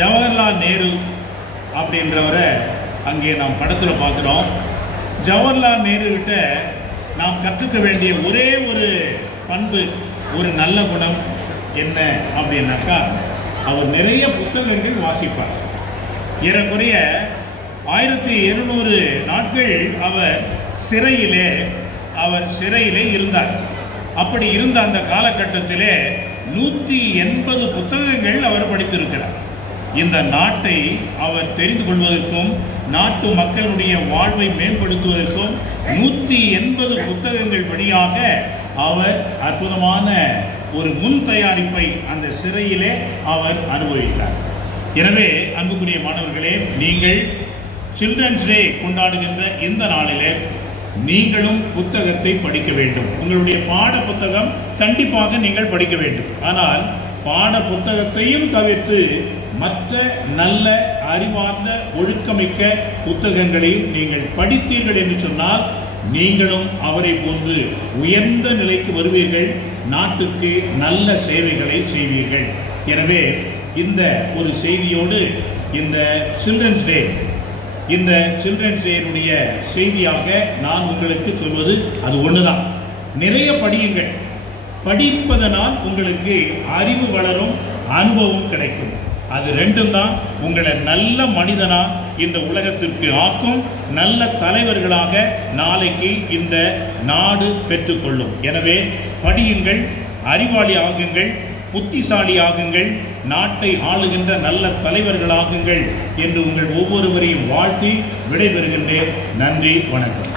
ஜவஹர்லால் நேரு அப்படின்றவரை அங்கே நாம் படத்தில் பார்க்குறோம். ஜவஹர்லால் நேரு கிட்ட நாம் கற்றுக்க வேண்டிய ஒரே ஒரு பண்பு, ஒரு நல்ல குணம் என்ன அப்படின்னாக்கா, அவர் நிறைய புத்தகங்கள் வாசிப்பார். ஏறக்குறைய 1200 நாட்கள் அவர் சிறையிலே இருந்தார். அப்படி இருந்த அந்த காலகட்டத்திலே 180 புத்தகங்கள் அவர் படித்திருக்கிறார். இந்த நாட்டை அவர் தெரிந்து கொள்வதற்கும் நாட்டு மக்களுடைய வாழ்வை மேம்படுத்துவதற்கும் 180 புத்தகங்கள் வழியாக அவர் அற்புதமான ஒரு முன் தயாரிப்பை அந்த சிறையிலே அவர் அனுபவித்தார். எனவே அன்புக்குரிய மாணவர்களே, நீங்கள் சில்ட்ரன்ஸ் டே கொண்டாடுகின்ற இந்த நாளிலே நீங்களும் புத்தகத்தை படிக்க வேண்டும். உங்களுடைய பாட புத்தகம் கண்டிப்பாக நீங்கள் படிக்க வேண்டும். ஆனால் பாட புத்தகத்தையும் தவிர்த்து மற்ற நல்ல அறிவார்ந்த ஒழுக்கமிக்க புத்தகங்களையும் நீங்கள் படித்தீர்கள் என்று சொன்னால் நீங்களும் அவரை போன்று உயர்ந்த நிலைக்கு வருவீர்கள், நாட்டுக்கு நல்ல சேவைகளை செய்வீர்கள். எனவே இந்த ஒரு செய்தியோடு இந்த சில்ட்ரன்ஸ் டேனுடைய செய்தியாக நான் உங்களுக்கு சொல்வது அது ஒன்றுதான். நிறைய படியுங்கள். படிப்பதனால் உங்களுக்கு அறிவு வளரும், அனுபவம் கிடைக்கும். அது ரெண்டும் தான் உங்களை நல்ல மனிதனா இந்த உலகத்திற்கு ஆக்கும், நல்ல தலைவர்களாக நாளைக்கு இந்த நாடு பெற்றுக்கொள்ளும். எனவே படியுங்கள், அறிவாளி ஆகுங்கள், புத்திசாலி ஆகுங்கள், நாட்டை ஆளுகின்ற நல்ல தலைவர்களாகுங்கள் என்று உங்கள் ஒவ்வொருவரையும் வாழ்த்தி விடைபெறுகின்றேன். நன்றி, வணக்கம்.